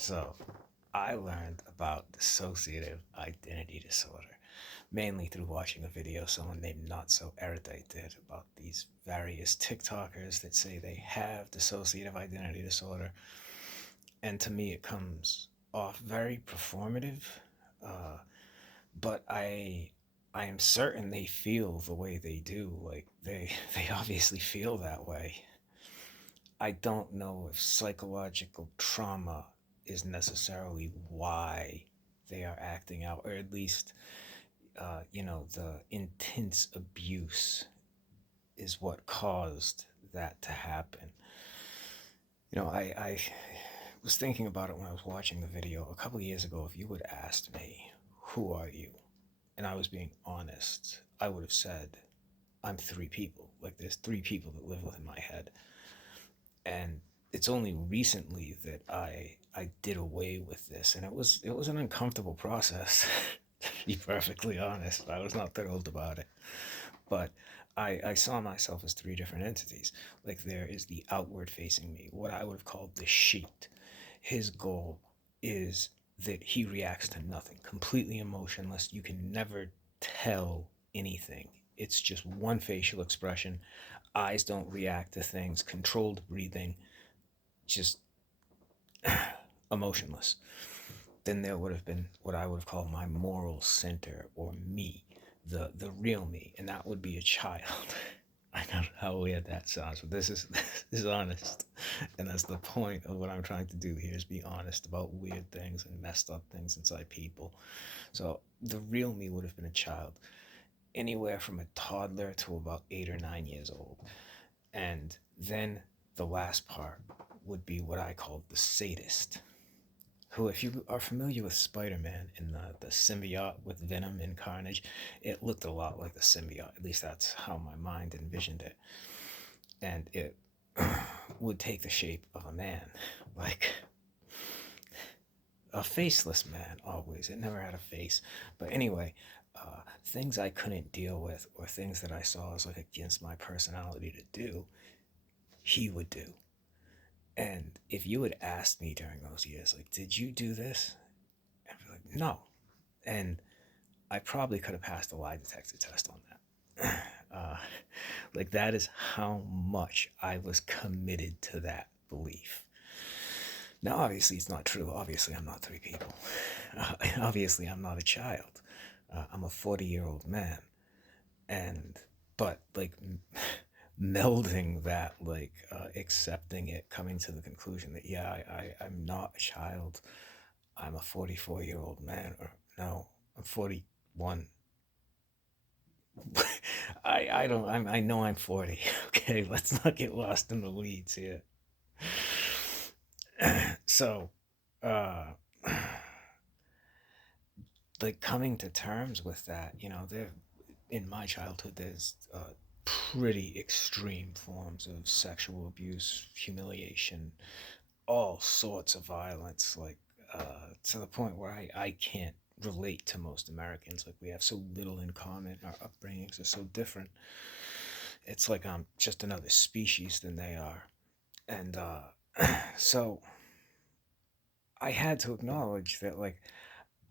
So, I learned about dissociative identity disorder mainly through watching a video someone named Not So Erudite did about these various TikTokers that say they have dissociative identity disorder. And to me, it comes off very performative, uh, but I am certain they feel the way they do. Like they obviously feel that way. I don't know if psychological trauma is necessarily why they are acting out, or at least, the intense abuse is what caused that to happen. I was thinking about it when I was watching the video a couple of years ago. If you would asked me, who are you? And I was being honest, I would have said, I'm three people. Like, there's three people that live within my head. And it's only recently that I did away with this, and it was an uncomfortable process. To be perfectly honest, I was not thrilled about it, but I saw myself as three different entities. Like, there is the outward facing me, what I would have called the sheet. His goal is that he reacts to nothing, completely emotionless. You can never tell anything. It's just one facial expression. Eyes don't react to things, controlled breathing, just emotionless. Then there would have been what I would have called my moral center, or me, the real me, and that would be a child. I know how weird that sounds, but this is honest, and that's the point of what I'm trying to do here, is be honest about weird things and messed up things inside people. So the real me would have been a child, anywhere from a toddler to about 8 or 9 years old, and then the last part would be what I called the sadist, who, if you are familiar with Spider-Man in the symbiote with Venom and Carnage, it looked a lot like the symbiote. At least that's how my mind envisioned it. And it would take the shape of a man, like a faceless man always. It never had a face. But anyway, things I couldn't deal with, or things that I saw as like against my personality to do, he would do. And if you had asked me during those years, like, did you do this? I'd be like, no. And I probably could have passed a lie detector test on that. Like, that is how much I was committed to that belief. Now, obviously, it's not true. Obviously, I'm not three people. Obviously, I'm not a child. I'm a 40-year-old man. And, but, like, melding that, like, accepting it, coming to the conclusion that, yeah, I'm not a child. I'm a 44-year-old man. Or, no, I'm 41. I don't I know I'm 40. Okay, let's not get lost in the weeds here. So, uh like, coming to terms with that, there, in my childhood, there's pretty extreme forms of sexual abuse, humiliation, all sorts of violence, like, to the point where I can't relate to most Americans. Like, we have so little in common. Our upbringings are so different. It's like I'm just another species than they are. And so I had to acknowledge that, like,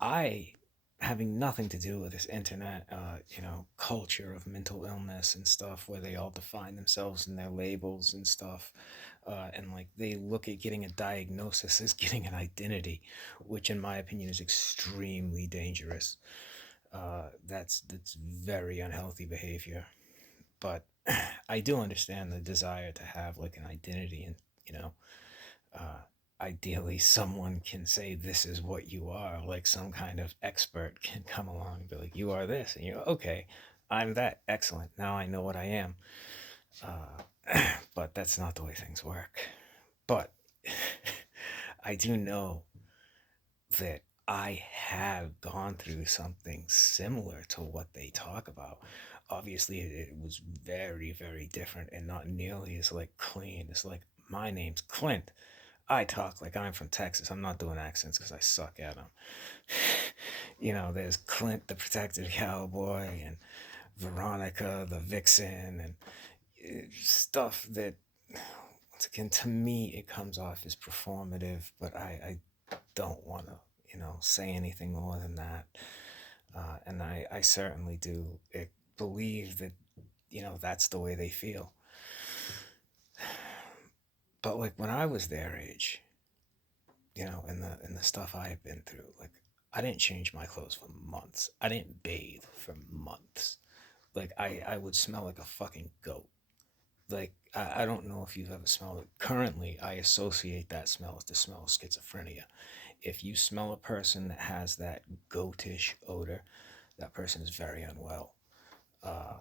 I, having nothing to do with this internet, culture of mental illness and stuff, where they all define themselves in their labels and stuff, and like they look at getting a diagnosis as getting an identity, which, in my opinion, is extremely dangerous. That's very unhealthy behavior. But I do understand the desire to have like an identity, and you know, uh, ideally someone can say this is what you are, like some kind of expert can come along and be like, you are this, and you're okay, I'm that, excellent, now I know what I am. But that's not the way things work. But I do know that I have gone through something similar to what they talk about. Obviously, it was very, very different and not nearly as like clean. It's like, my name's Clint. I talk like I'm from Texas. I'm not doing accents because I suck at them. There's Clint, the protected cowboy, and Veronica, the vixen, and stuff that, once again, to me, it comes off as performative, but I don't want to, say anything more than that. And I certainly do believe that, that's the way they feel. But like when I was their age, in the stuff I have been through, like I didn't change my clothes for months. I didn't bathe for months. Like I would smell like a fucking goat. Like I don't know if you've ever smelled it. Currently, I associate that smell with the smell of schizophrenia. If you smell a person that has that goatish odor, that person is very unwell. Uh,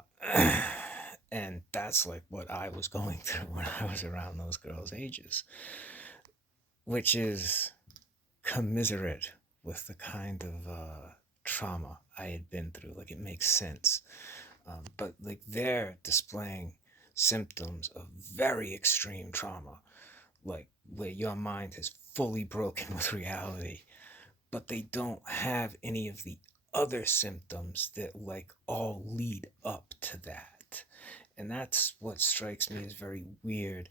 and that's like what I was going through when I was around those girls' ages, which is commiserate with the kind of trauma I had been through. Like it makes sense. But like they're displaying symptoms of very extreme trauma, like where your mind is fully broken with reality, but they don't have any of the other symptoms that like all lead up to that. And that's what strikes me as very weird,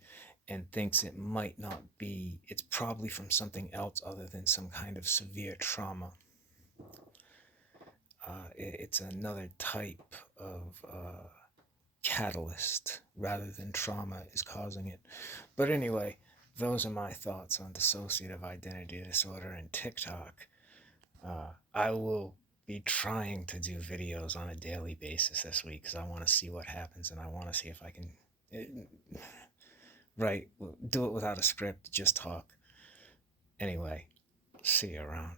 and thinks it might not be, it's probably from something else other than some kind of severe trauma. It's another type of catalyst rather than trauma is causing it. But anyway, those are my thoughts on dissociative identity disorder and TikTok. I will be trying to do videos on a daily basis this week because I want to see what happens, and I want to see if I can write, do it without a script, just talk. Anyway, see you around.